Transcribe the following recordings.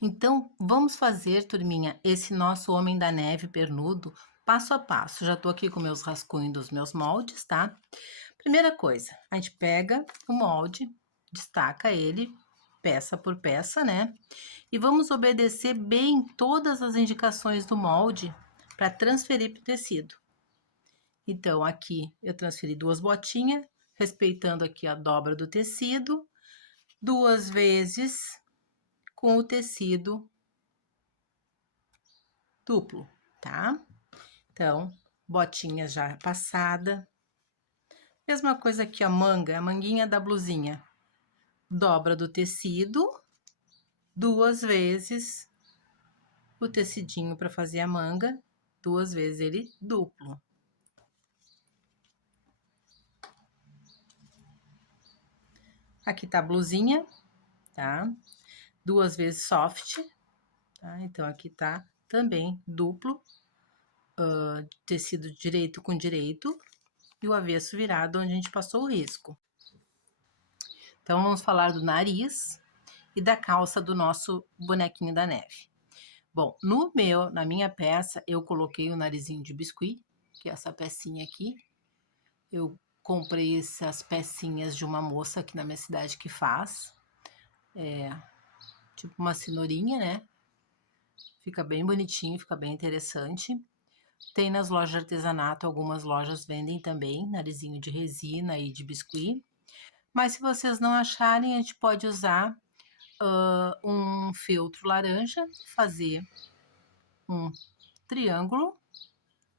Então, vamos fazer, turminha, esse nosso homem da neve pernudo, passo a passo. Já tô aqui com meus rascunhos dos meus moldes, tá? Primeira coisa, a gente pega o molde, destaca ele, peça por peça, né? E vamos obedecer bem todas as indicações do molde para transferir para o tecido. Então, aqui eu transferi 2 botinhas, respeitando aqui a dobra do tecido, 2 vezes com o tecido duplo, tá? Então, botinha já passada. Mesma coisa aqui, a manga, a manguinha da blusinha. Dobra do tecido, 2 vezes o tecidinho para fazer a manga, 2 vezes ele duplo. Aqui tá a blusinha, tá? 2 vezes soft, tá? Então, aqui tá também duplo, tecido direito com direito, e o avesso virado onde a gente passou o risco. Então, vamos falar do nariz e da calça do nosso bonequinho da neve. Bom, na minha peça, eu coloquei o narizinho de biscuit, que é essa pecinha aqui. Eu comprei essas pecinhas de uma moça aqui na minha cidade que faz. Tipo uma cenourinha, né? Fica bem bonitinho, fica bem interessante. Tem nas lojas de artesanato, algumas lojas vendem também narizinho de resina e de biscuit. Mas se vocês não acharem, a gente pode usar um feltro laranja, fazer um triângulo.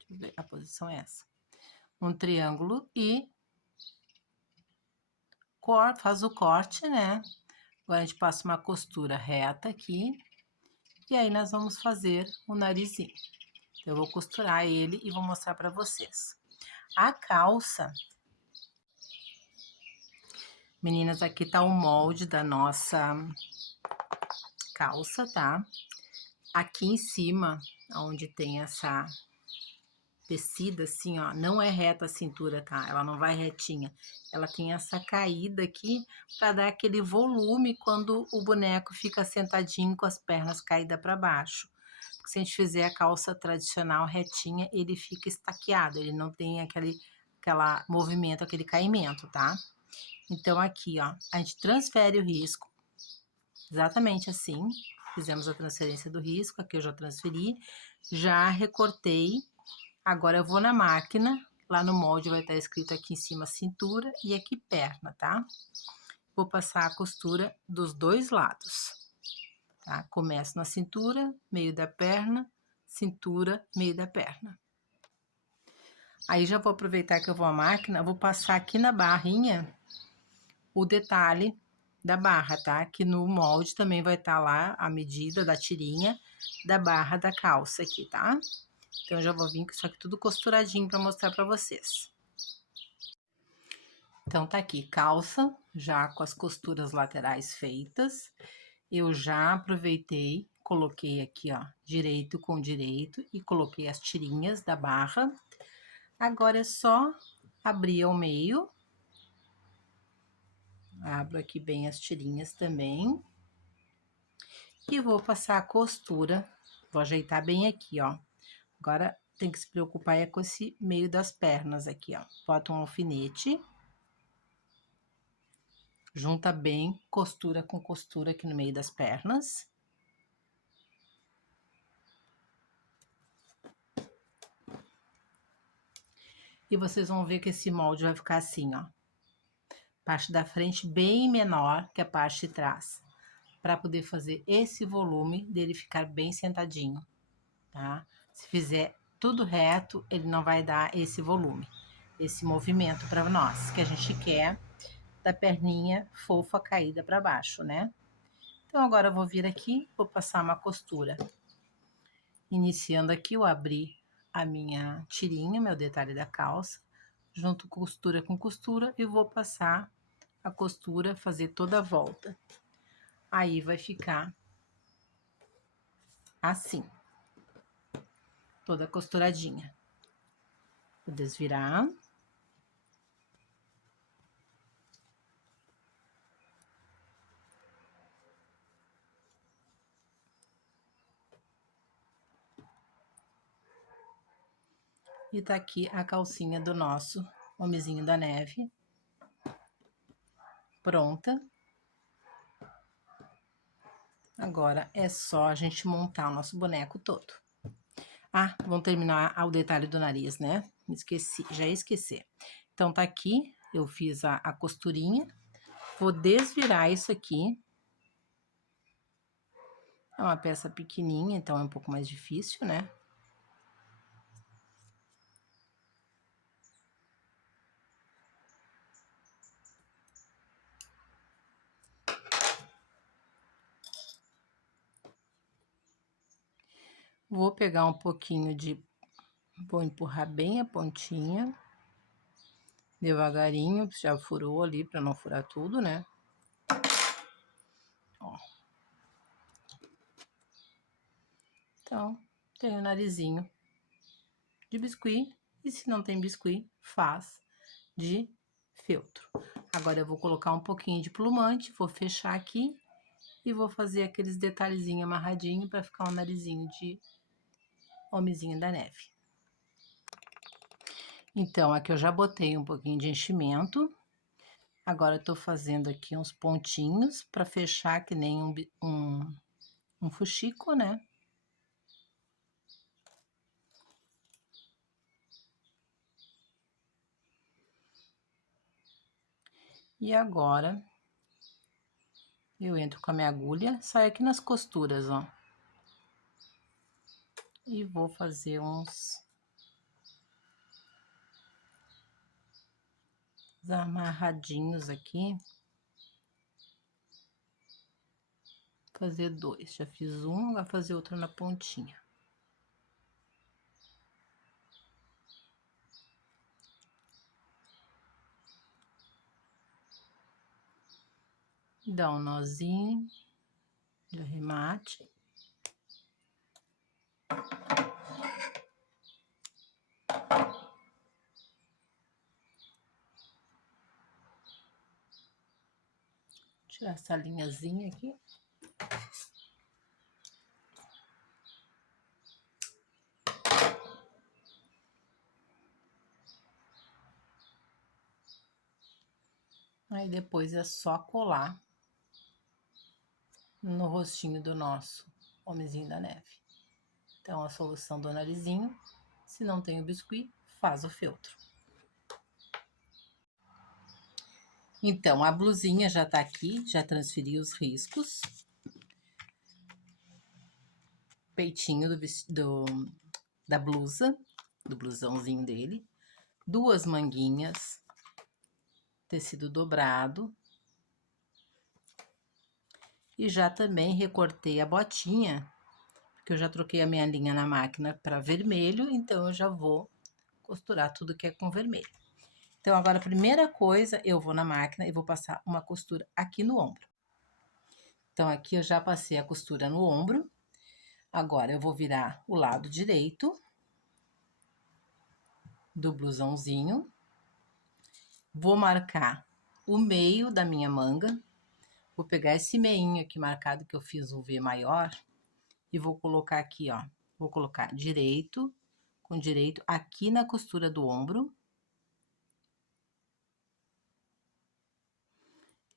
Deixa eu ver, a posição é essa. Um triângulo e faz o corte, né? Agora a gente passa uma costura reta aqui. E aí nós vamos fazer o narizinho. Eu vou costurar ele e vou mostrar para vocês. A calça, meninas, aqui tá o molde da nossa calça, tá? Aqui em cima, onde tem essa tecida assim, ó, não é reta a cintura, tá? Ela não vai retinha. Ela tem essa caída aqui para dar aquele volume quando o boneco fica sentadinho com as pernas caídas para baixo. Porque se a gente fizer a calça tradicional retinha, ele fica estaqueado, ele não tem aquela movimento, aquele caimento, tá? Então aqui, ó, a gente transfere o risco, exatamente assim. Fizemos a transferência do risco, aqui eu já transferi, já recortei. Agora eu vou na máquina, lá no molde vai estar escrito aqui em cima cintura e aqui perna, tá? Vou passar a costura dos 2 lados, tá? Começo na cintura, meio da perna, cintura, meio da perna. Aí já vou aproveitar que eu vou à máquina, vou passar aqui na barrinha o detalhe da barra, tá? Que no molde também vai estar lá a medida da tirinha da barra da calça aqui, tá? Então, eu já vou vir com isso aqui tudo costuradinho para mostrar para vocês. Então, tá aqui, calça, já com as costuras laterais feitas. Eu já aproveitei, coloquei aqui, ó, direito com direito e coloquei as tirinhas da barra. Agora é só abrir ao meio. Abro aqui bem as tirinhas também. E vou passar a costura. Vou ajeitar bem aqui, ó. Agora tem que se preocupar é com esse meio das pernas aqui, ó. Bota um alfinete. Junta bem costura com costura aqui no meio das pernas. E vocês vão ver que esse molde vai ficar assim, ó. Parte da frente bem menor que a parte de trás. Para poder fazer esse volume dele ficar bem sentadinho, tá? Se fizer tudo reto, ele não vai dar esse volume, esse movimento para nós, que a gente quer da perninha fofa caída para baixo, né? Então, agora eu vou vir aqui, vou passar uma costura. Iniciando aqui, eu abri a minha tirinha, meu detalhe da calça, junto costura com costura, e vou passar a costura, fazer toda a volta. Aí vai ficar assim, toda costuradinha. Vou desvirar. E tá aqui a calcinha do nosso homenzinho da neve. Pronta. Agora é só a gente montar o nosso boneco todo. Ah, vamos terminar o detalhe do nariz, né? Esqueci, já ia esquecer. Então tá aqui, eu fiz a costurinha. Vou desvirar isso aqui. É uma peça pequenininha, então é um pouco mais difícil, né? Vou pegar um pouquinho de... Vou empurrar bem a pontinha. Devagarinho, já furou ali para não furar tudo, né? Ó. Então, tem o narizinho de biscuit. E se não tem biscuit, faz de feltro. Agora eu vou colocar um pouquinho de plumante, vou fechar aqui e vou fazer aqueles detalhezinhos amarradinhos para ficar um narizinho de homenzinho da neve. Então, aqui eu já botei um pouquinho de enchimento. Agora eu tô fazendo aqui uns pontinhos para fechar que nem um fuxico, né? E agora eu entro com a minha agulha, saio aqui nas costuras, ó. E vou fazer uns amarradinhos aqui. Fazer dois. Já fiz um, vai fazer outro na pontinha. Dá um nozinho de arremate. Tirar essa linhazinha aqui. Aí depois é só colar no rostinho do nosso homenzinho da neve. Então, a solução do narizinho, se não tem o biscuit, faz o feltro. Então, a blusinha já tá aqui, já transferi os riscos. Peitinho da blusa, do blusãozinho dele. Duas manguinhas, tecido dobrado. E já também recortei a botinha, porque eu já troquei a minha linha na máquina para vermelho, então eu já vou costurar tudo que é com vermelho. Então, agora a primeira coisa, eu vou na máquina e vou passar uma costura aqui no ombro. Então, aqui eu já passei a costura no ombro. Agora, eu vou virar o lado direito do blusãozinho. Vou marcar o meio da minha manga. Vou pegar esse meinho aqui marcado que eu fiz o V maior e vou colocar aqui, ó. Vou colocar direito com direito aqui na costura do ombro.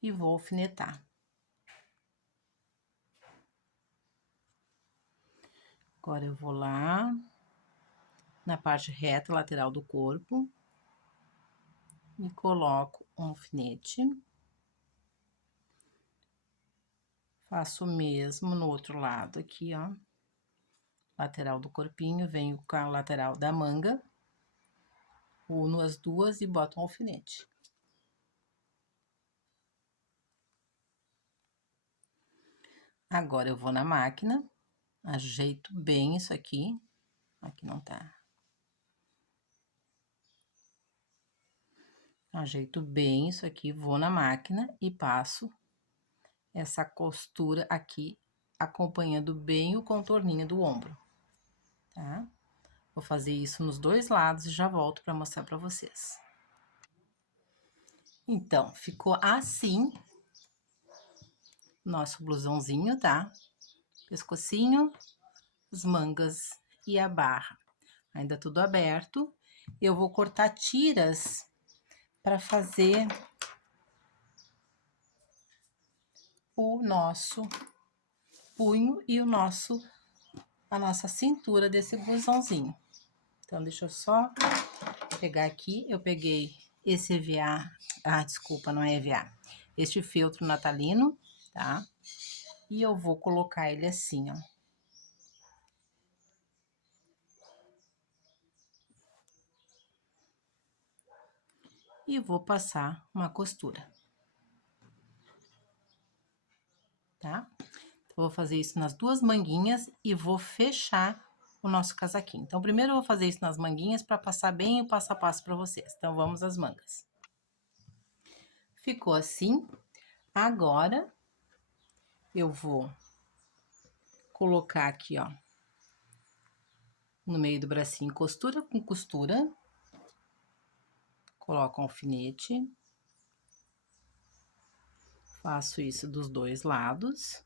E vou alfinetar. Agora eu vou lá na parte reta lateral do corpo e coloco um alfinete. Faço o mesmo no outro lado aqui, ó. Lateral do corpinho, venho com a lateral da manga, uno as duas e boto um alfinete. Agora eu vou na máquina, ajeito bem isso aqui. Aqui não tá. Ajeito bem isso aqui, vou na máquina e passo essa costura aqui, acompanhando bem o contorninho do ombro, tá? Vou fazer isso nos dois lados e já volto para mostrar para vocês. Então, ficou assim nosso blusãozinho, tá? Pescocinho, as mangas e a barra. Ainda tudo aberto. eu vou cortar tiras para fazer o nosso punho e a nossa cintura desse blusãozinho. Então, deixa eu só pegar aqui. Eu peguei esse EVA, desculpa, não é EVA, este feltro natalino, tá? E eu vou colocar ele assim, ó. E vou passar uma costura, tá? Vou fazer isso nas duas manguinhas e vou fechar o nosso casaquinho. Então, primeiro eu vou fazer isso nas manguinhas para passar bem o passo a passo para vocês. Então, vamos às mangas. Ficou assim. Agora, eu vou colocar aqui, ó, no meio do bracinho, costura com costura. Coloco um alfinete. Faço isso dos dois lados.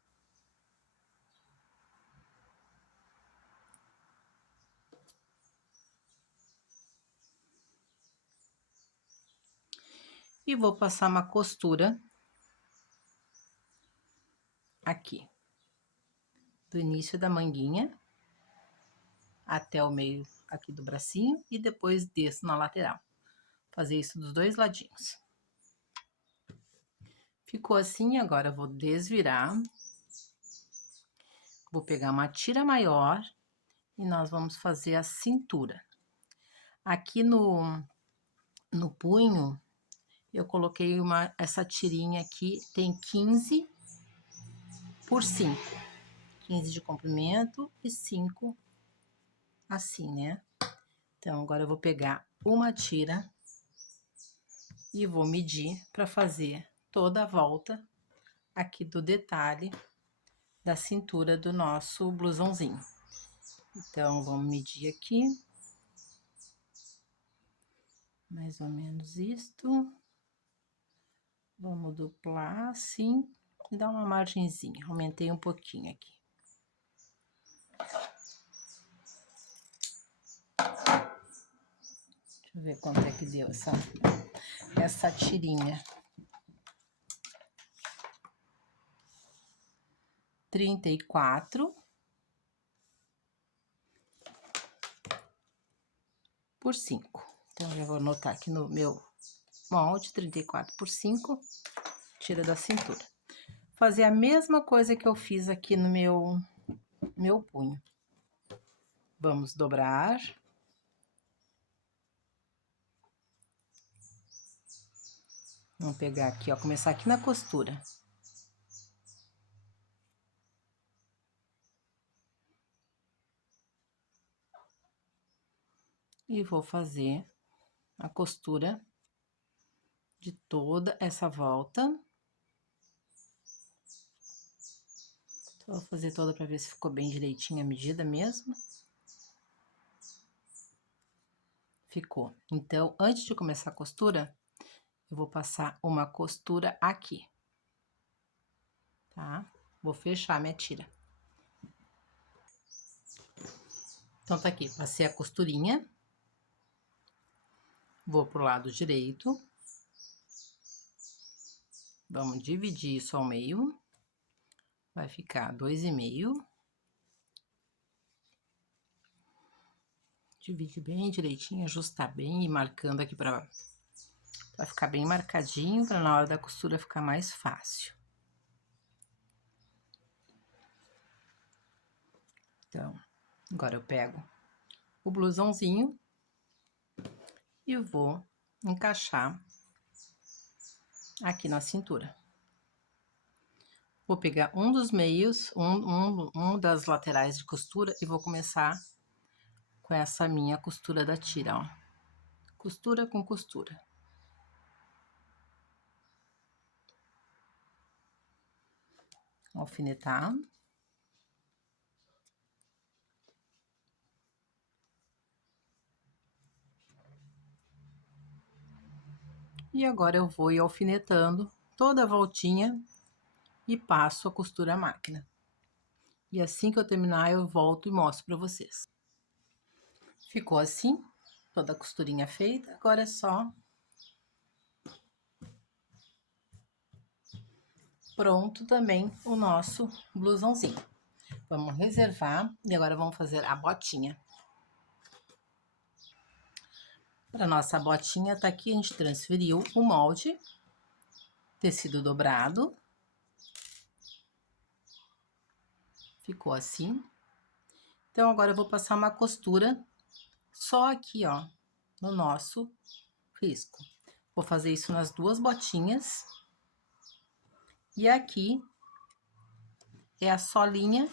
E vou passar uma costura aqui, do início da manguinha até o meio aqui do bracinho e depois desço na lateral. Fazer isso dos dois ladinhos. Ficou assim, agora eu vou desvirar. Vou pegar uma tira maior e nós vamos fazer a cintura. Aqui no punho, eu coloquei essa tirinha aqui, tem 15 por 5. 15 de comprimento e 5 assim, né? Então, agora eu vou pegar uma tira e vou medir para fazer toda a volta aqui do detalhe da cintura do nosso blusãozinho. Então, vamos medir aqui. Mais ou menos isto. Vamos duplar assim e dar uma margenzinha. Aumentei um pouquinho aqui. Deixa eu ver quanto é que deu essa tirinha. 34 por 5. Então, eu vou anotar aqui no meu molde, 34 por 5, tira da cintura. Fazer a mesma coisa que eu fiz aqui no meu punho. Vamos dobrar. Vamos pegar aqui, ó, começar aqui na costura. E vou fazer a costura de toda essa volta. Vou fazer toda para ver se ficou bem direitinho a medida mesmo. Ficou. Então, antes de começar a costura, eu vou passar uma costura aqui, tá? Vou fechar minha tira. Então, tá aqui, passei a costurinha. Vou pro lado direito. Vamos dividir isso ao meio. Vai ficar 2,5. Divide bem direitinho, ajustar bem e marcando aqui para ficar bem marcadinho, para na hora da costura ficar mais fácil. Então, agora eu pego o blusãozinho e vou encaixar aqui na cintura. Vou pegar um dos meios, um das laterais de costura e vou começar com essa minha costura da tira, ó. Costura com costura. Alfinetar. E agora eu vou ir alfinetando toda a voltinha e passo a costura à máquina. E assim que eu terminar, eu volto e mostro para vocês. Ficou assim. toda a costurinha feita, agora é só pronto também o nosso blusãozinho. Vamos reservar e agora vamos fazer a botinha. Para nossa botinha tá aqui, a gente transferiu o molde, tecido dobrado. Ficou assim. Então, agora eu vou passar uma costura só aqui, ó, no nosso risco. Vou fazer isso nas duas botinhas. E aqui é a solinha,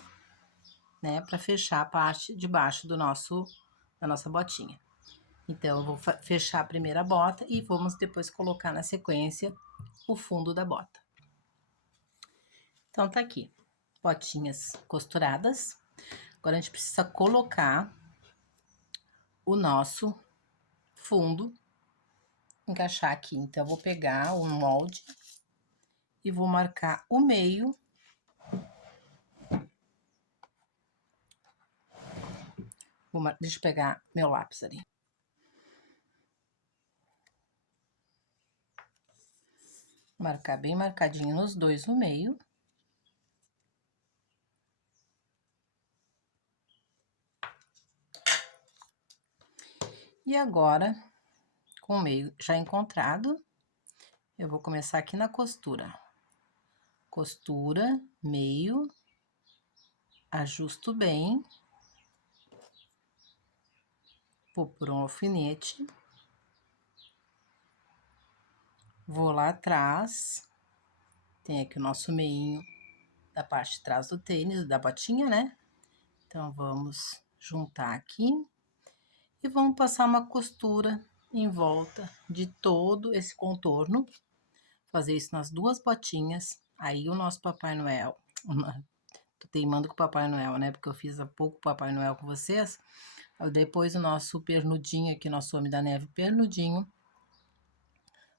né, para fechar a parte de baixo da nossa botinha. Então, eu vou fechar a primeira bota e vamos depois colocar na sequência o fundo da bota. Então, tá aqui, botinhas costuradas. Agora, a gente precisa colocar o nosso fundo, encaixar aqui. Então, eu vou pegar o molde e vou marcar o meio. Deixa eu pegar meu lápis ali. Marcar bem marcadinho nos dois no meio. E agora, com o meio já encontrado, eu vou começar aqui na costura. Costura, meio, ajusto bem. Vou por um alfinete. Vou lá atrás. Tem aqui o nosso meinho da parte de trás do tênis, da botinha, né? Então, vamos juntar aqui. E vamos passar uma costura em volta de todo esse contorno. Fazer isso nas duas botinhas. Aí o nosso Papai Noel... Tô teimando com o Papai Noel, né? Porque eu fiz há pouco o Papai Noel com vocês. Depois o nosso pernudinho aqui, nosso Homem da Neve pernudinho,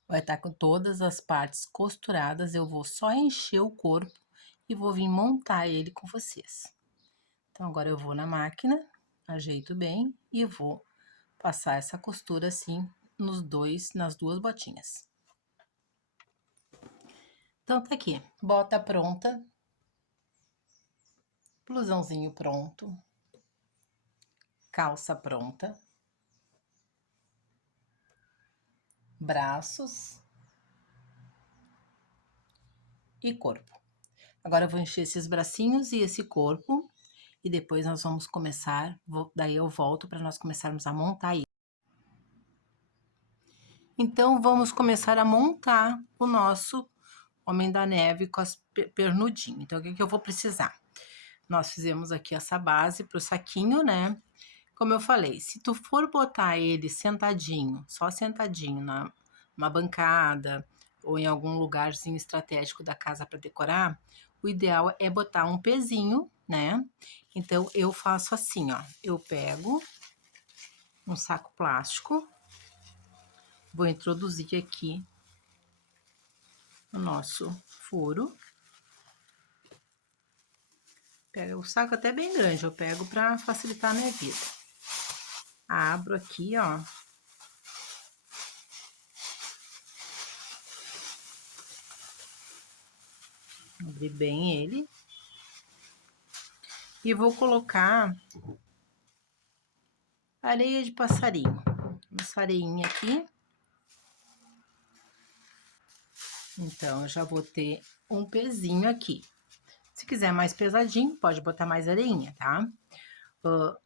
vai estar com todas as partes costuradas. Eu vou só encher o corpo e vou vir montar ele com vocês. Então, agora eu vou na máquina, ajeito bem e vou passar essa costura assim nas duas botinhas. Então, tá aqui, bota pronta, blusãozinho pronto, calça pronta, braços e corpo. Agora eu vou encher esses bracinhos e esse corpo e depois nós vamos começar, daí eu volto para nós começarmos a montar isso. Então, vamos começar a montar o nosso Homem da Neve com as pernudinhas. Então, o que eu vou precisar? Nós fizemos aqui essa base para o saquinho, né? Como eu falei, se tu for botar ele sentadinho, só sentadinho numa bancada ou em algum lugarzinho estratégico da casa para decorar, o ideal é botar um pezinho, né? Então, eu faço assim, ó. Eu pego um saco plástico, vou introduzir aqui o nosso furo. Pega o saco até bem grande, eu pego para facilitar a minha vida. Abro aqui, ó. Abri bem ele. E vou colocar areia de passarinho. Essa areinha aqui. Então, eu já vou ter um pezinho aqui. Se quiser mais pesadinho, pode botar mais areinha, tá?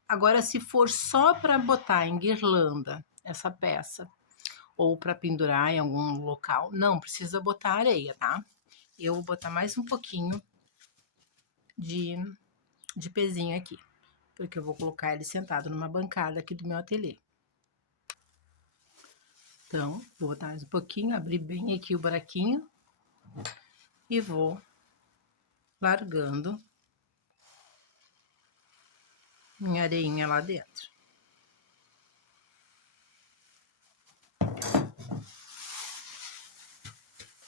Agora, se for só para botar em guirlanda essa peça, ou para pendurar em algum local, não precisa botar areia, tá? Eu vou botar mais um pouquinho de pezinho aqui, porque eu vou colocar ele sentado numa bancada aqui do meu ateliê. Então, vou botar mais um pouquinho, abrir bem aqui o buraquinho e vou largando minha areinha lá dentro.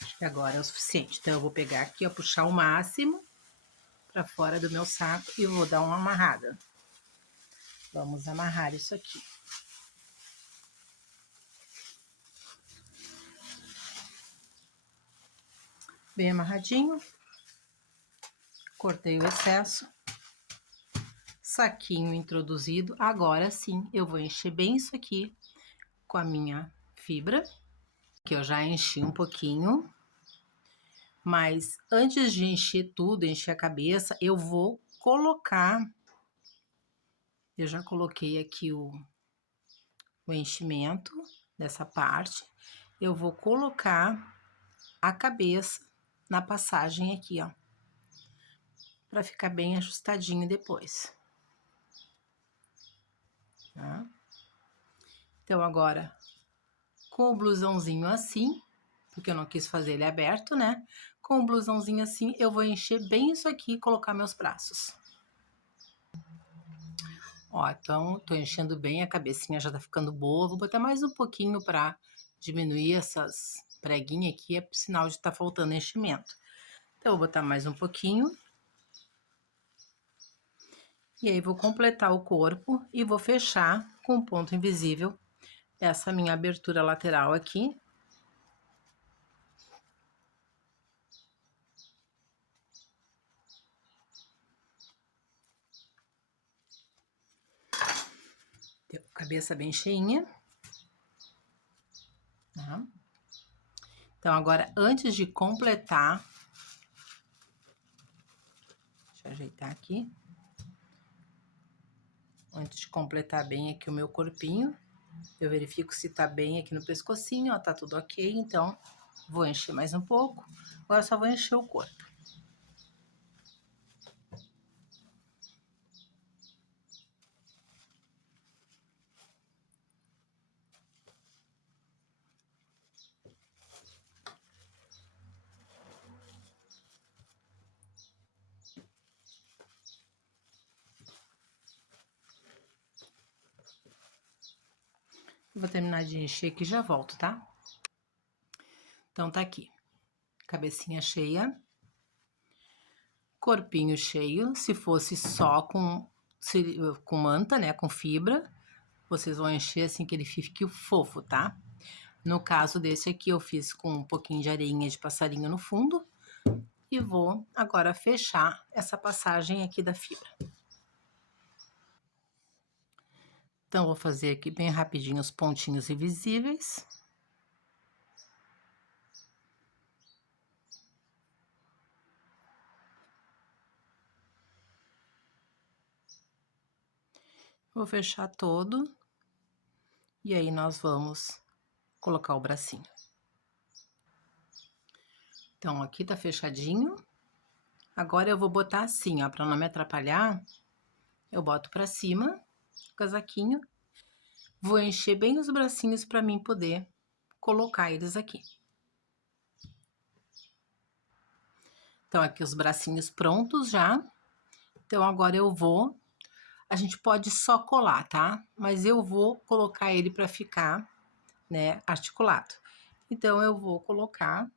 Acho que agora é o suficiente. Então, eu vou pegar aqui, ó, puxar o máximo para fora do meu saco e vou dar uma amarrada. Vamos amarrar isso aqui. bem amarradinho. Cortei o excesso. Saquinho introduzido. Agora sim, eu vou encher bem isso aqui com a minha fibra, que eu já enchi um pouquinho. Mas antes de encher tudo, encher a cabeça, eu vou colocar... Eu já coloquei aqui o enchimento dessa parte. Eu vou colocar a cabeça na passagem aqui, ó, para ficar bem ajustadinho depois. Tá? Então, agora, com o blusãozinho assim, porque eu não quis fazer ele aberto, né? Com o blusãozinho assim, eu vou encher bem isso aqui e colocar meus braços. Ó, então, tô enchendo bem, a cabecinha já tá ficando boa. Vou botar mais um pouquinho para diminuir essas preguinhas aqui, é sinal de tá faltando enchimento. Então, eu vou botar mais um pouquinho. E aí, vou completar o corpo e vou fechar com um ponto invisível essa minha abertura lateral aqui. Deu cabeça bem cheinha. Tá? Então, agora, antes de completar... Deixa eu ajeitar aqui. Antes de completar bem aqui o meu corpinho, eu verifico se tá bem aqui no pescocinho, ó, tá tudo ok, então vou encher mais um pouco. Agora só vou encher o corpo. Vou terminar de encher aqui e já volto, tá? Então tá aqui, cabecinha cheia, corpinho cheio. Se fosse só com manta, né, com fibra, vocês vão encher assim que ele fique fofo, tá? No caso desse aqui, eu fiz com um pouquinho de areinha de passarinho no fundo. E vou agora fechar essa passagem aqui da fibra. Então, vou fazer aqui bem rapidinho os pontinhos invisíveis. Vou fechar todo. E aí, nós vamos colocar o bracinho. Então, aqui tá fechadinho. Agora, eu vou botar assim, ó, pra não me atrapalhar. Eu boto pra cima o casaquinho. Vou encher bem os bracinhos pra mim poder colocar eles aqui. Então, aqui os bracinhos prontos já. Então, agora eu vou... A gente pode só colar, tá? Mas eu vou colocar ele para ficar, né, articulado. Então, eu vou colocar...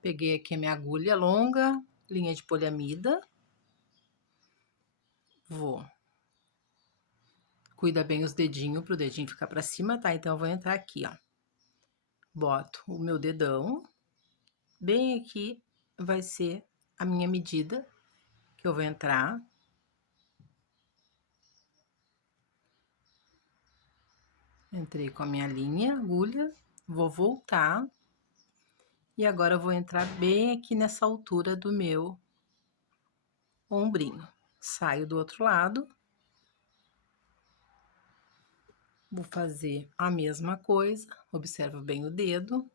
Peguei aqui a minha agulha longa, linha de poliamida. Vou... Cuida bem os dedinhos, pro dedinho ficar para cima, tá? Então, eu vou entrar aqui, ó. Boto o meu dedão. Bem aqui vai ser a minha medida que eu vou entrar. Entrei com a minha linha, agulha. Vou voltar. E agora eu vou entrar bem aqui nessa altura do meu ombrinho. Saio do outro lado. Vou fazer a mesma coisa. Observa bem o dedo.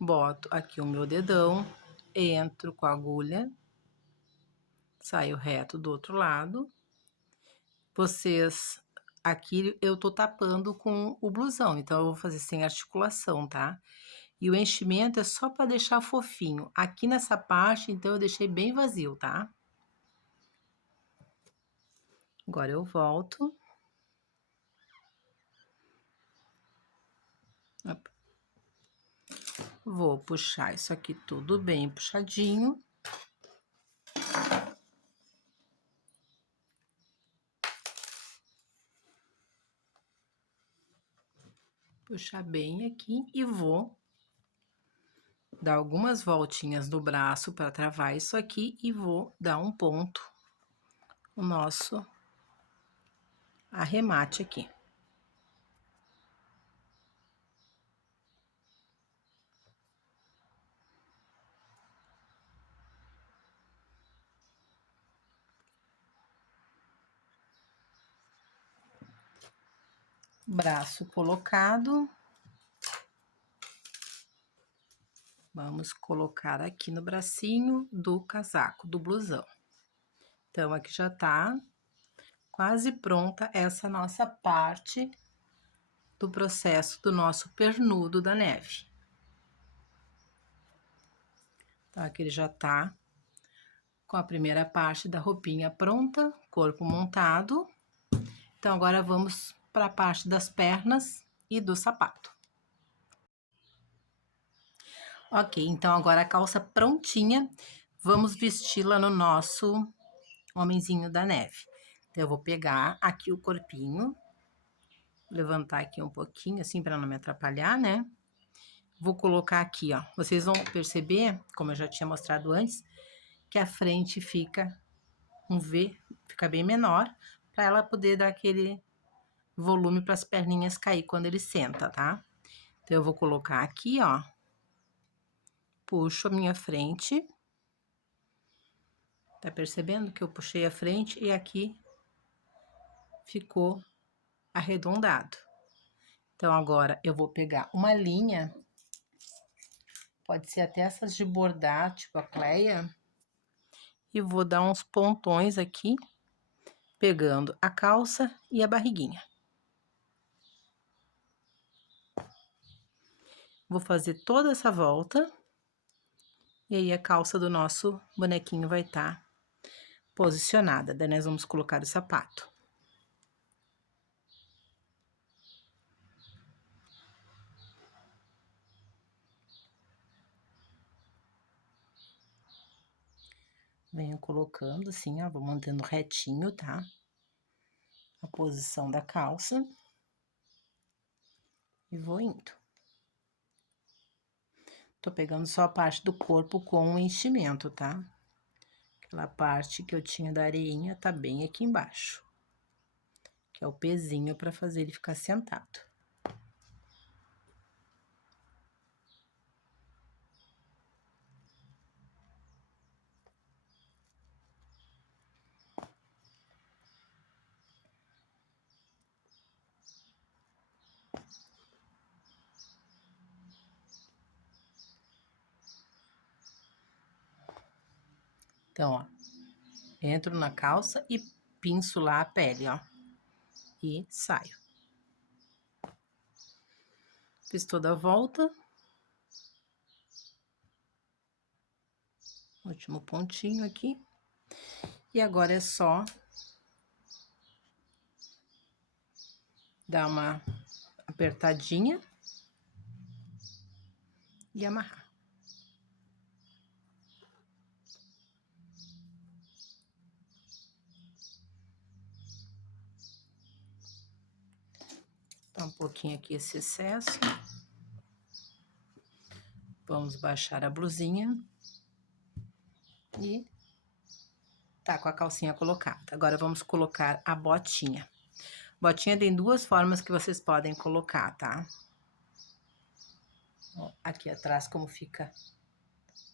Boto aqui o meu dedão. Entro com a agulha. Saio reto do outro lado. Vocês... Aqui eu tô tapando com o blusão, então eu vou fazer sem articulação, tá? E o enchimento é só para deixar fofinho. Aqui nessa parte, então, eu deixei bem vazio, tá? Agora eu volto. Vou puxar isso aqui tudo bem puxadinho. Puxar bem aqui e vou dar algumas voltinhas no braço para travar isso aqui e vou dar um ponto no nosso arremate aqui. Braço colocado. Vamos colocar aqui no bracinho do casaco, do blusão. Então, aqui já tá quase pronta essa nossa parte do processo do nosso pernudo da neve. Então, aqui ele já tá com a primeira parte da roupinha pronta, corpo montado. Então, agora vamos para a parte das pernas e do sapato. Ok, então agora a calça prontinha, vamos vesti-la no nosso homenzinho da neve. Então, eu vou pegar aqui o corpinho, levantar aqui um pouquinho, assim, para não me atrapalhar, né? Vou colocar aqui, ó. Vocês vão perceber, como eu já tinha mostrado antes, que a frente fica um V, fica bem menor, para ela poder dar aquele volume para as perninhas cair quando ele senta, tá? Então, eu vou colocar aqui, ó. Puxo a minha frente. Tá percebendo que eu puxei a frente e aqui ficou arredondado. Então, agora eu vou pegar uma linha, pode ser até essas de bordar, tipo a Cleia, e vou dar uns pontões aqui, pegando a calça e a barriguinha. Vou fazer toda essa volta, e aí a calça do nosso bonequinho vai estar posicionada. Daí nós vamos colocar o sapato. Venho colocando assim, ó, vou mantendo retinho, tá? A posição da calça. E vou indo. Tô pegando só a parte do corpo com o enchimento, tá? Aquela parte que eu tinha da areinha tá bem aqui embaixo. Que é o pezinho para fazer ele ficar sentado. Então, ó, entro na calça e pinço lá a pele, ó. E saio. Fiz toda a volta. Último pontinho aqui. E agora é só dar uma apertadinha e amarrar. Tá um pouquinho aqui esse excesso. Vamos baixar a blusinha. E tá com a calcinha colocada. Agora vamos colocar a botinha. Botinha tem duas formas que vocês podem colocar, tá? Ó, aqui atrás como fica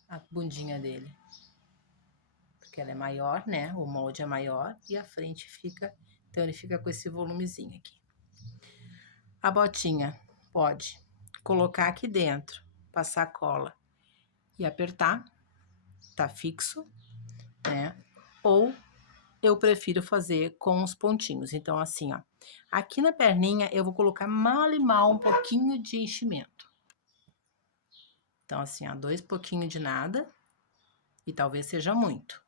a bundinha dele. Porque ela é maior, né? O molde é maior e a frente fica... Então, ele fica com esse volumezinho aqui. A botinha pode colocar aqui dentro, passar cola e apertar. Tá fixo, né? Ou eu prefiro fazer com os pontinhos. Então, assim, ó. Aqui na perninha, eu vou colocar mal e mal um pouquinho de enchimento. Então, assim, ó, 2 pouquinho de nada. E talvez seja muito.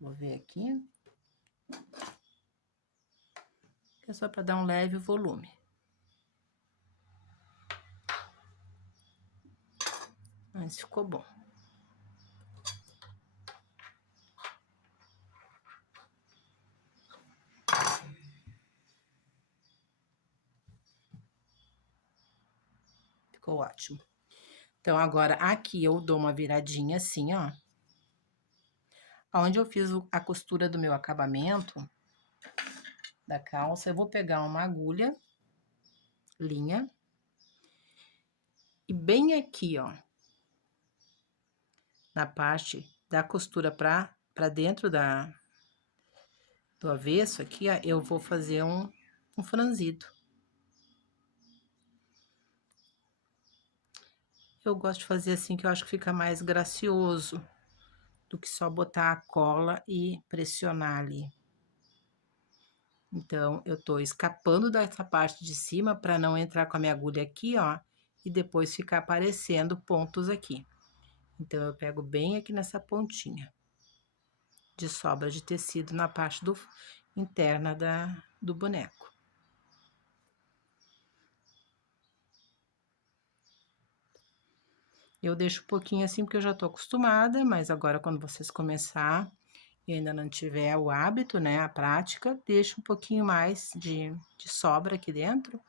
Vou ver aqui. É só para dar um leve volume. Mas ficou bom. ficou ótimo. Então, agora aqui eu dou uma viradinha assim, ó. Aonde eu fiz a costura do meu acabamento da calça, eu vou pegar uma agulha, linha, e bem aqui, ó, na parte da costura pra dentro do avesso aqui, ó, eu vou fazer um franzido. Eu gosto de fazer assim, que eu acho que fica mais gracioso do que só botar a cola e pressionar ali. Então, eu tô escapando dessa parte de cima para não entrar com a minha agulha aqui, ó, e depois ficar aparecendo pontos aqui. Então, eu pego bem aqui nessa pontinha de sobra de tecido na parte interna do boneco. Eu deixo um pouquinho assim, porque eu já tô acostumada, mas agora quando vocês começar e ainda não tiver o hábito, né, a prática, deixa um pouquinho mais de sobra aqui dentro,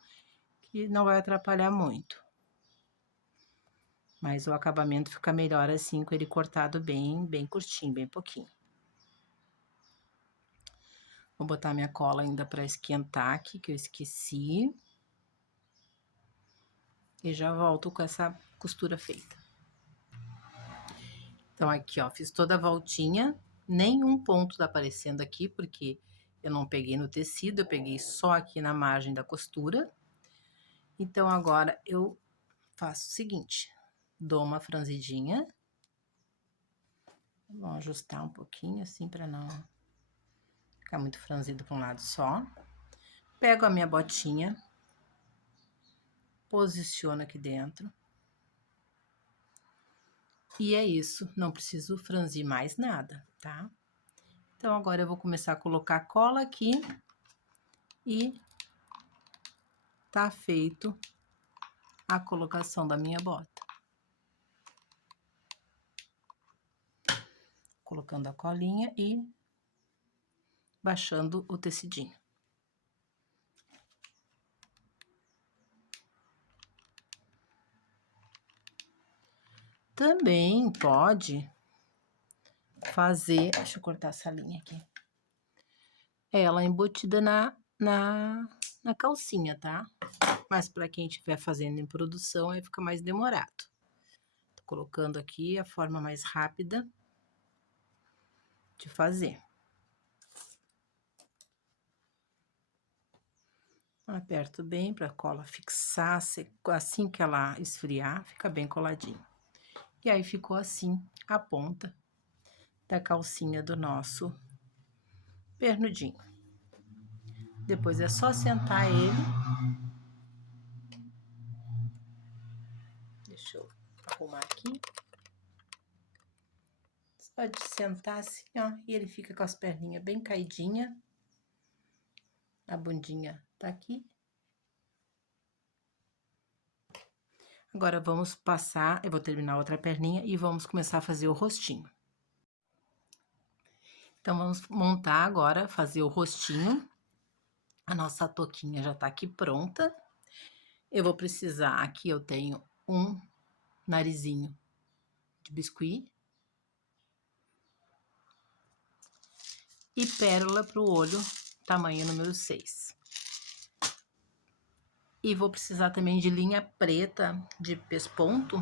que não vai atrapalhar muito. Mas o acabamento fica melhor assim, com ele cortado bem curtinho, bem pouquinho. Vou botar minha cola ainda para esquentar aqui, que eu esqueci. E já volto com essa costura feita. Então, aqui, ó, fiz toda a voltinha. Nenhum ponto tá aparecendo aqui, porque eu não peguei no tecido, eu peguei só aqui na margem da costura. Então, agora eu faço o seguinte, dou uma franzidinha. Vou ajustar um pouquinho, assim, para não ficar muito franzido para um lado só. Pego a minha botinha, posiciono aqui dentro. E é isso, não preciso franzir mais nada, tá? Então, agora eu vou começar a colocar cola aqui e tá feito a colocação da minha bota. Colocando a colinha e baixando o tecidinho. Também pode fazer, deixa eu cortar essa linha aqui. Ela embutida na calcinha, tá? Mas para quem estiver fazendo em produção, aí fica mais demorado. Tô colocando aqui a forma mais rápida de fazer. Aperto bem para a cola fixar, assim que ela esfriar, fica bem coladinho. E aí ficou assim a ponta da calcinha do nosso pernudinho. Depois é só sentar ele. Deixa eu arrumar aqui. Só de sentar assim, ó, e ele fica com as perninhas bem caidinhas. A bundinha tá aqui. Agora vamos passar, eu vou terminar outra perninha e vamos começar a fazer o rostinho. Então, vamos montar agora, fazer o rostinho. A nossa touquinha já tá aqui pronta. Eu vou precisar, aqui eu tenho um narizinho de biscuit. E pérola pro olho, tamanho número 6. E vou precisar também de linha preta de pesponto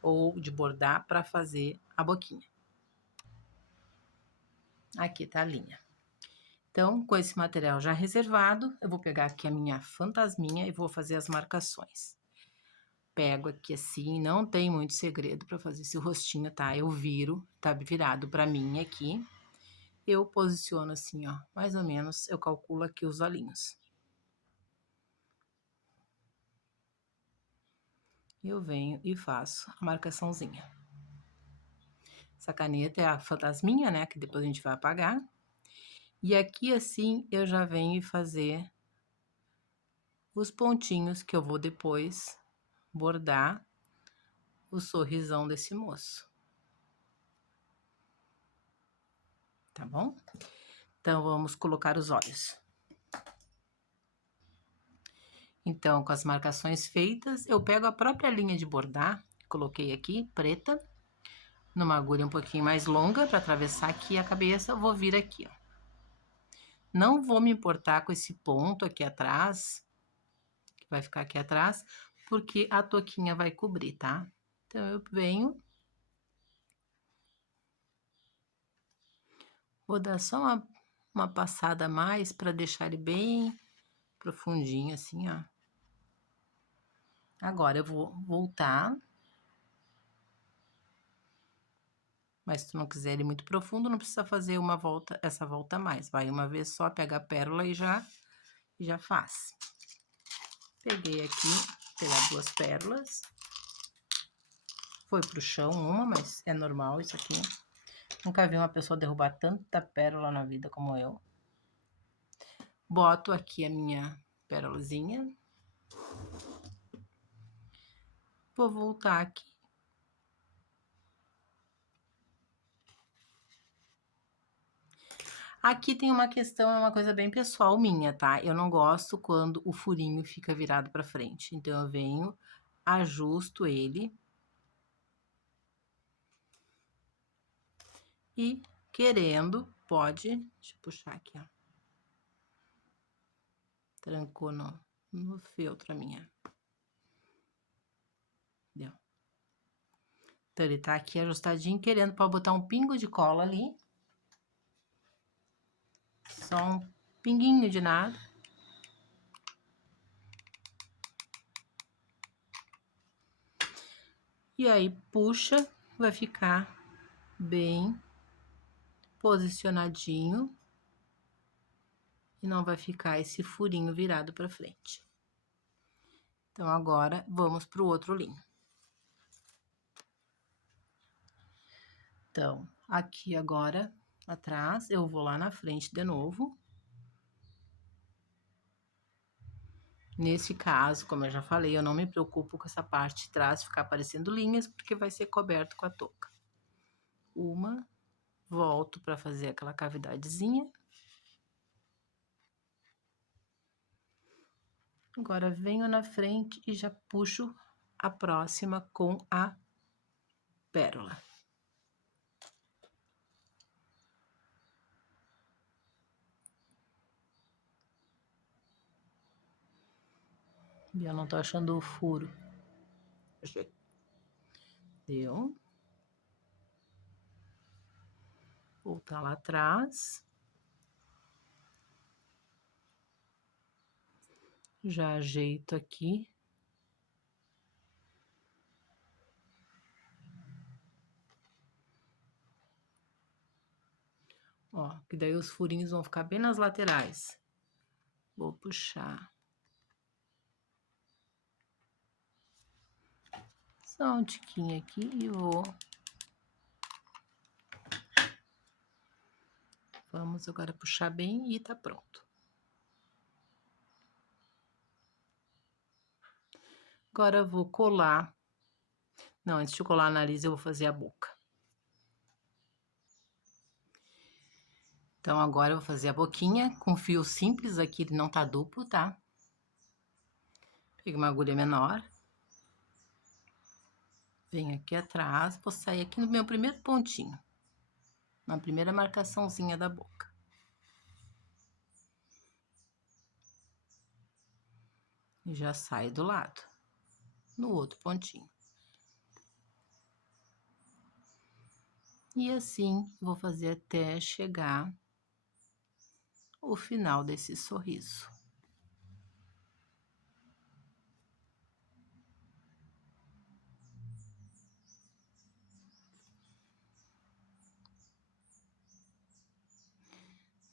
ou de bordar para fazer a boquinha. Aqui tá a linha. Então, com esse material já reservado, eu vou pegar aqui a minha fantasminha e vou fazer as marcações. Pego aqui assim, não tem muito segredo para fazer esse rostinho, tá? Eu viro, tá virado para mim aqui. Eu posiciono assim, ó, mais ou menos, eu calculo aqui os olhinhos. Eu venho e faço a marcaçãozinha. Essa caneta é a fantasminha, né, que depois a gente vai apagar. E aqui assim eu já venho fazer os pontinhos que eu vou depois bordar o sorrisão desse moço. Tá bom? Então, vamos colocar os olhos. Então, com as marcações feitas, eu pego a própria linha de bordar, coloquei aqui, preta, numa agulha um pouquinho mais longa para atravessar aqui a cabeça, vou vir aqui, ó. Não vou me importar com esse ponto aqui atrás, que vai ficar aqui atrás, porque a touquinha vai cobrir, tá? Então, eu venho, vou dar só uma passada a mais para deixar ele bem profundinho, assim, ó. Agora eu vou voltar. Mas se tu não quiser ele muito profundo, não precisa fazer uma volta, essa volta a mais. Vai uma vez só, pega a pérola e já faz. Peguei aqui, pegar 2 pérolas. Foi pro chão uma, mas é normal isso aqui. Nunca vi uma pessoa derrubar tanta pérola na vida como eu. Boto aqui a minha pérolazinha. Vou voltar aqui. Aqui tem uma questão, é uma coisa bem pessoal minha, tá? Eu não gosto quando o furinho fica virado pra frente. Então, eu venho, ajusto ele. E, querendo, pode... Deixa eu puxar aqui, ó. Trancou no feltro a minha. Deu. Então, ele tá aqui ajustadinho, querendo, pode botar um pingo de cola ali. Só um pinguinho de nada. E aí, puxa, vai ficar bem posicionadinho. E não vai ficar esse furinho virado pra frente. Então, agora, vamos pro outro linho. Então, aqui agora, atrás, eu vou lá na frente de novo. Nesse caso, como eu já falei, eu não me preocupo com essa parte de trás ficar aparecendo linhas, porque vai ser coberto com a touca. Uma, volto para fazer aquela cavidadezinha. Agora, venho na frente e já puxo a próxima com a pérola. E eu não tô achando o furo. Achei. Deu. Voltar lá atrás. Já ajeito aqui. Ó, que daí os furinhos vão ficar bem nas laterais. Vou puxar. Só um tiquinho aqui e vou... Vamos agora puxar bem e tá pronto. Agora eu vou colar. Não, antes de colar o nariz, eu vou fazer a boca. Então, agora eu vou fazer a boquinha com fio simples aqui, ele não tá duplo, tá? Pega uma agulha menor. Venho aqui atrás, vou sair aqui no meu primeiro pontinho. Na primeira marcaçãozinha da boca. E já saio do lado, no outro pontinho. E assim, vou fazer até chegar o final desse sorriso.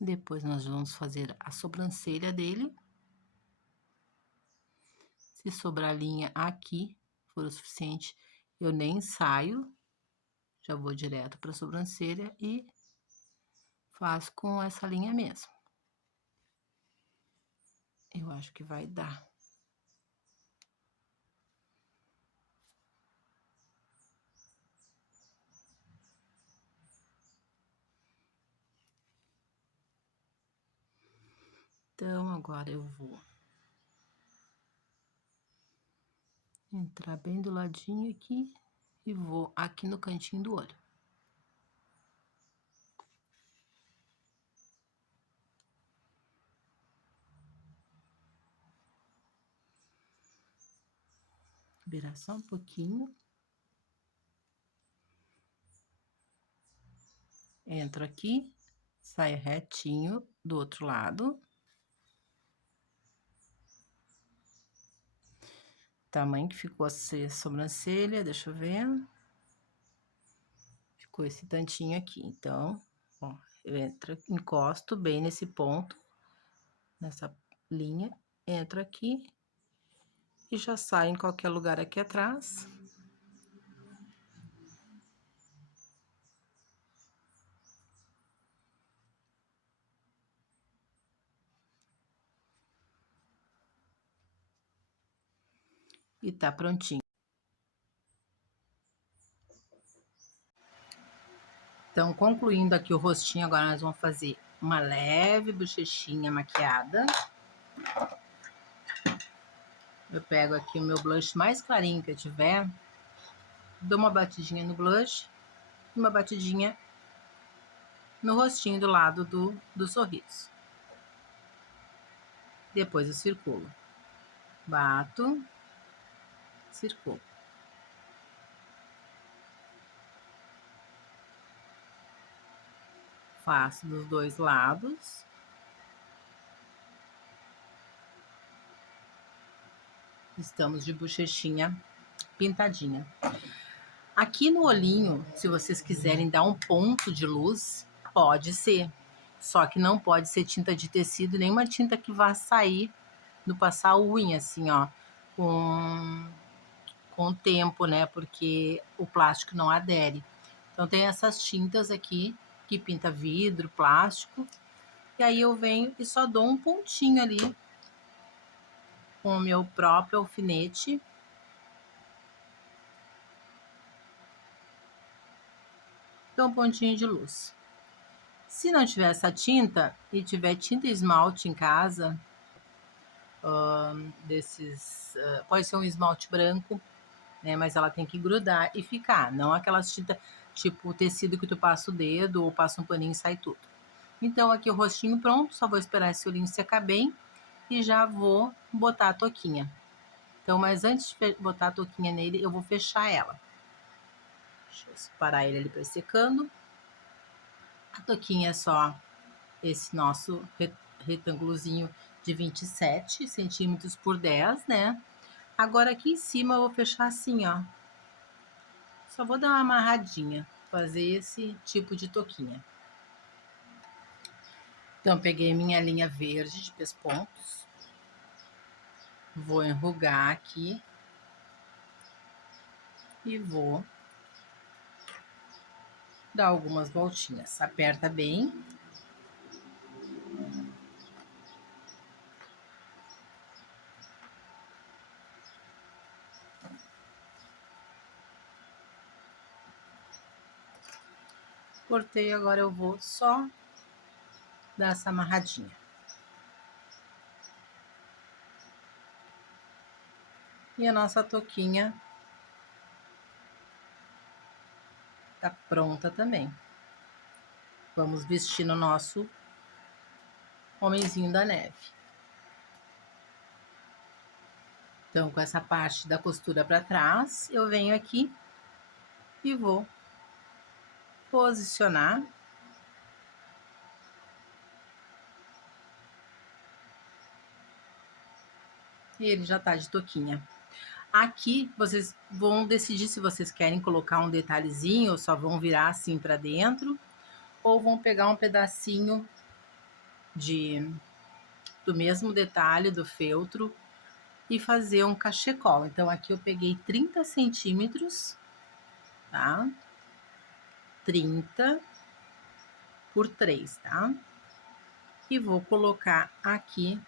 Depois, nós vamos fazer a sobrancelha dele. Se sobrar linha aqui, for o suficiente, eu nem saio. Já vou direto para a sobrancelha e faço com essa linha mesmo. Eu acho que vai dar. Então, agora eu vou Entrar bem do ladinho aqui e vou aqui no cantinho do olho. Virar só um pouquinho. Entro aqui, saio retinho do outro lado. Tamanho que ficou a sobrancelha, deixa eu ver. Ficou esse tantinho aqui, então, ó, eu encosto bem nesse ponto, nessa linha, entro aqui e já saio em qualquer lugar aqui atrás. E tá prontinho. Então, concluindo aqui o rostinho, agora nós vamos fazer uma leve bochechinha maquiada. Eu pego aqui o meu blush mais clarinho que eu tiver, dou uma batidinha no blush e uma batidinha no rostinho do lado do sorriso. Depois eu circulo. Bato, circulo. Faço dos dois lados. Estamos de bochechinha pintadinha. Aqui no olhinho, se vocês quiserem dar um ponto de luz, pode ser. Só que não pode ser tinta de tecido, nem uma tinta que vá sair no passar unha, assim, ó, com o tempo, né? Porque o plástico não adere. Então tem essas tintas aqui que pinta vidro, plástico. E aí eu venho e só dou um pontinho ali com o meu próprio alfinete. Dou um pontinho de luz. Se não tiver essa tinta e tiver tinta esmalte em casa, pode ser um esmalte branco, né? Mas ela tem que grudar e ficar, não aquelas tintas tipo tecido que tu passa o dedo ou passa um paninho e sai tudo. Então aqui o rostinho pronto, só vou esperar esse olhinho secar bem e já vou botar a touquinha. Então, mas antes de botar a touquinha nele, eu vou fechar ela. Deixa eu separar ele ali para secando. A touquinha é só esse nosso retângulozinho de 27 centímetros por 10, né? Agora aqui em cima eu vou fechar assim, ó. Só vou dar uma amarradinha, fazer esse tipo de touquinha. Então, peguei minha linha verde de pespontos. Vou enrugar aqui. E vou dar algumas voltinhas. Aperta bem. Cortei, agora eu vou só dar essa amarradinha. E a nossa touquinha tá pronta também. Vamos vestir no nosso homenzinho da neve. Então, com essa parte da costura para trás, eu venho aqui e vou posicionar. E ele já tá de touquinha. Aqui, vocês vão decidir se vocês querem colocar um detalhezinho, ou só vão virar assim para dentro, ou vão pegar um pedacinho do mesmo detalhe do feltro e fazer um cachecol. Então, aqui eu peguei 30 centímetros, tá? 30 por 3, tá? E vou colocar aqui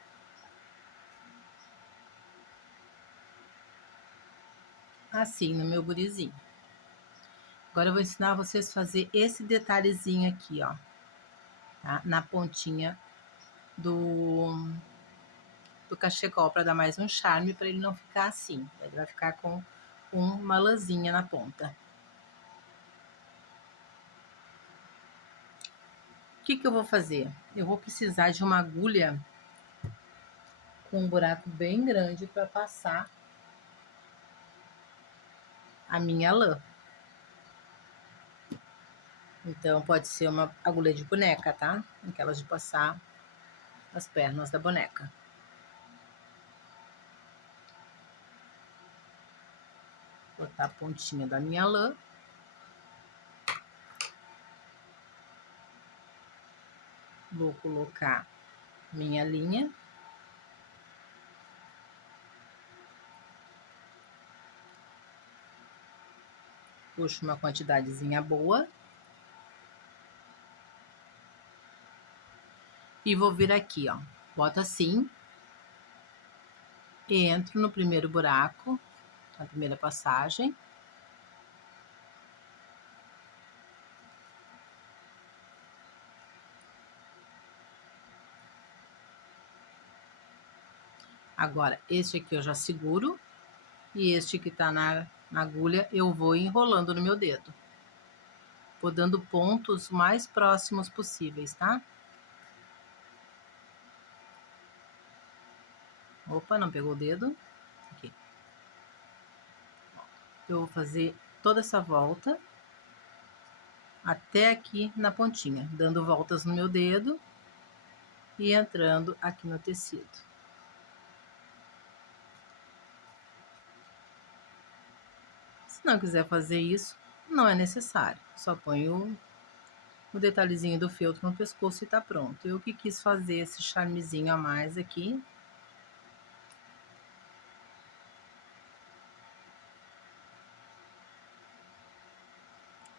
assim no meu burizinho. Agora eu vou ensinar vocês a fazer esse detalhezinho aqui, ó, tá? Na pontinha do o cachecol para dar mais um charme, para ele não ficar assim. Ele vai ficar com uma lãzinha na ponta. O que eu vou fazer? Eu vou precisar de uma agulha com um buraco bem grande para passar a minha lã. Então, pode ser uma agulha de boneca, tá? Aquelas de passar as pernas da boneca. Vou botar a pontinha da minha lã. Vou colocar minha linha. Puxo uma quantidadezinha boa. E vou vir aqui, ó. Boto assim. Entro no primeiro buraco, na primeira passagem. Agora, este aqui eu já seguro. E este que tá na agulha, eu vou enrolando no meu dedo. Vou dando pontos mais próximos possíveis, tá? Opa, não pegou o dedo. Aqui. Eu vou fazer toda essa volta até aqui na pontinha, dando voltas no meu dedo e entrando aqui no tecido. Se não quiser fazer isso, não é necessário. Só põe o detalhezinho do feltro no pescoço e tá pronto. Eu que quis fazer esse charmezinho a mais aqui.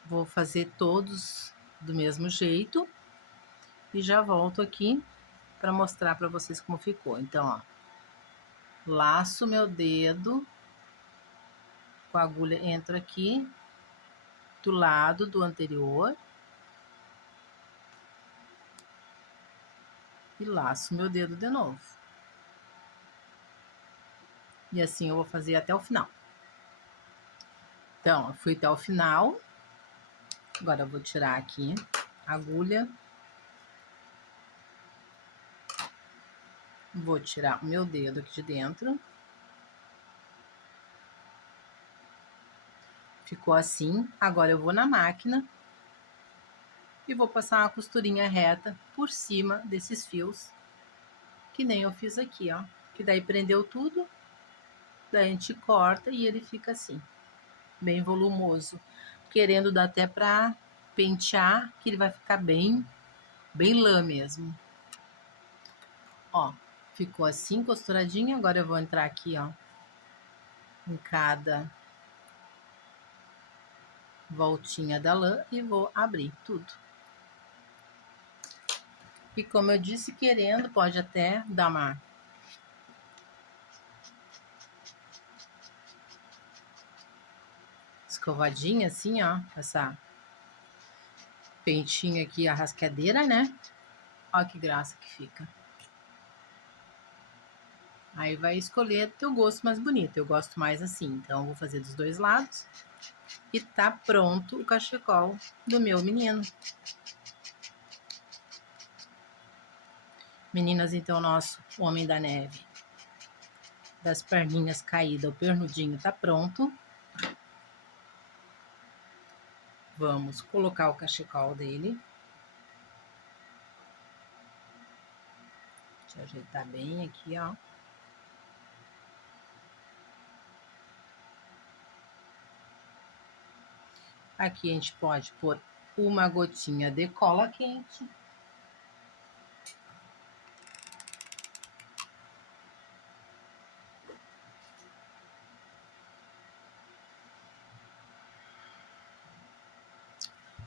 Vou fazer todos do mesmo jeito e já volto aqui para mostrar para vocês como ficou. Então, ó, laço meu dedo com a agulha, entro aqui do lado do anterior e laço meu dedo de novo. E assim eu vou fazer até o final. Então, eu fui até o final. Agora eu vou tirar aqui a agulha. Vou tirar o meu dedo aqui de dentro. Ficou assim. Agora eu vou na máquina e vou passar uma costurinha reta por cima desses fios, que nem eu fiz aqui, ó. Que daí prendeu tudo. Daí a gente corta e ele fica assim, bem volumoso. Querendo dar até pra pentear, que ele vai ficar bem lã mesmo. Ó, ficou assim, costuradinho. Agora eu vou entrar aqui, ó, em cada voltinha da lã e vou abrir tudo. E como eu disse, querendo, pode até dar uma escovadinha assim, ó, essa pentinha aqui, a rasqueadeira, né? Ó que graça que fica. Aí vai escolher teu gosto mais bonito. Eu gosto mais assim, então eu vou fazer dos dois lados. E tá pronto o cachecol do meu menino. Meninas, então, nosso Homem da Neve das perninhas caídas, o pernudinho tá pronto. Vamos colocar o cachecol dele. Deixa eu ajeitar bem aqui, ó. Aqui a gente pode pôr uma gotinha de cola quente.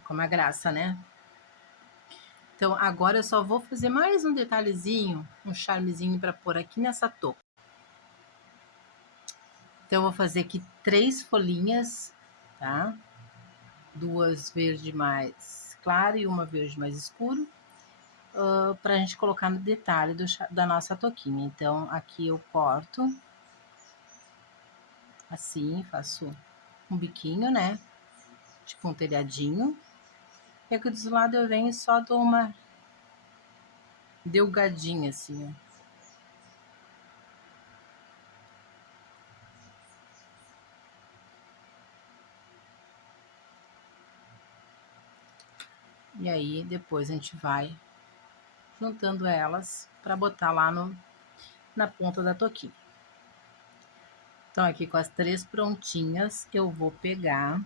Com uma graça, né? Então, agora eu só vou fazer mais um detalhezinho, um charmezinho para pôr aqui nessa touca. Então, eu vou fazer aqui 3 folhinhas, tá? 2 verde mais claro e uma verde mais escuro. pra gente colocar no detalhe da nossa touquinha. Então, aqui eu corto, assim, faço um biquinho, né? Tipo um telhadinho. E aqui do lado eu venho e só dou uma delgadinha, assim, ó. E aí, depois a gente vai juntando elas para botar lá na ponta da touquinha. Então, aqui com as 3 prontinhas, eu vou pegar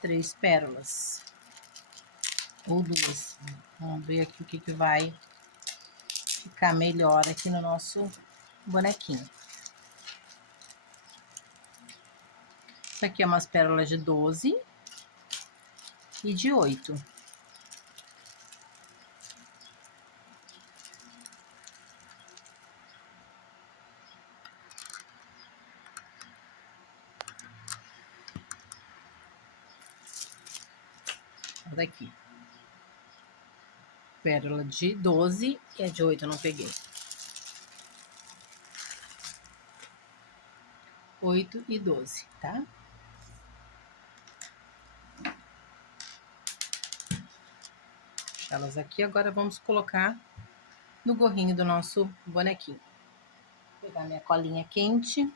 3 pérolas. Ou 2. Vamos ver aqui o que vai ficar melhor aqui no nosso bonequinho. Isso aqui é umas pérolas de 12 e de 8. Daqui. Pérola de 12 e a de 8 eu não peguei. 8 e 12, tá? Elas aqui, agora vamos colocar no gorrinho do nosso bonequinho. Vou pegar minha colinha quente,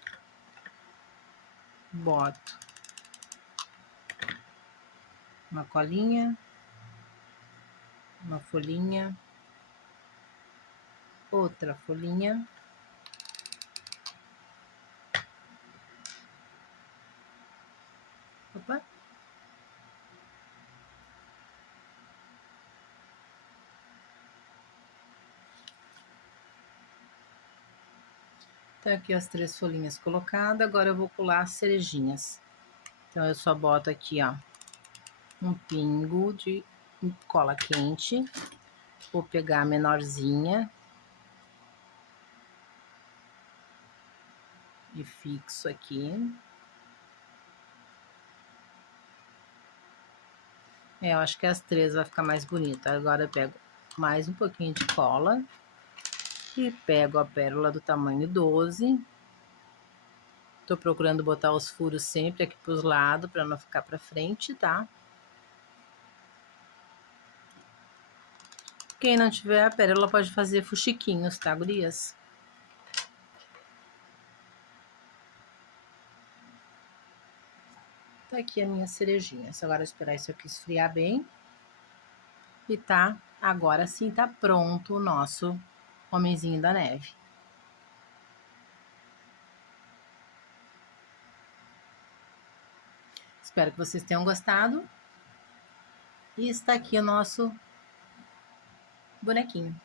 boto uma colinha, uma folhinha, outra folhinha, opa, então aqui as 3 folhinhas colocadas, agora eu vou colar as cerejinhas. Então eu só boto aqui, ó, um pingo de cola quente, vou pegar a menorzinha e fixo aqui. Eu acho que as 3 vai ficar mais bonita. Agora eu pego mais um pouquinho de cola e pego a pérola do tamanho 12. Tô procurando botar os furos sempre aqui pros lados para não ficar para frente, tá? Quem não tiver a pérola pode fazer fuxiquinhos, tá, gurias? Tá aqui a minha cerejinha. Agora esperar isso aqui esfriar bem. E tá, agora sim tá pronto o nosso homenzinho da neve. Espero que vocês tenham gostado. E está aqui o nosso bonequinho.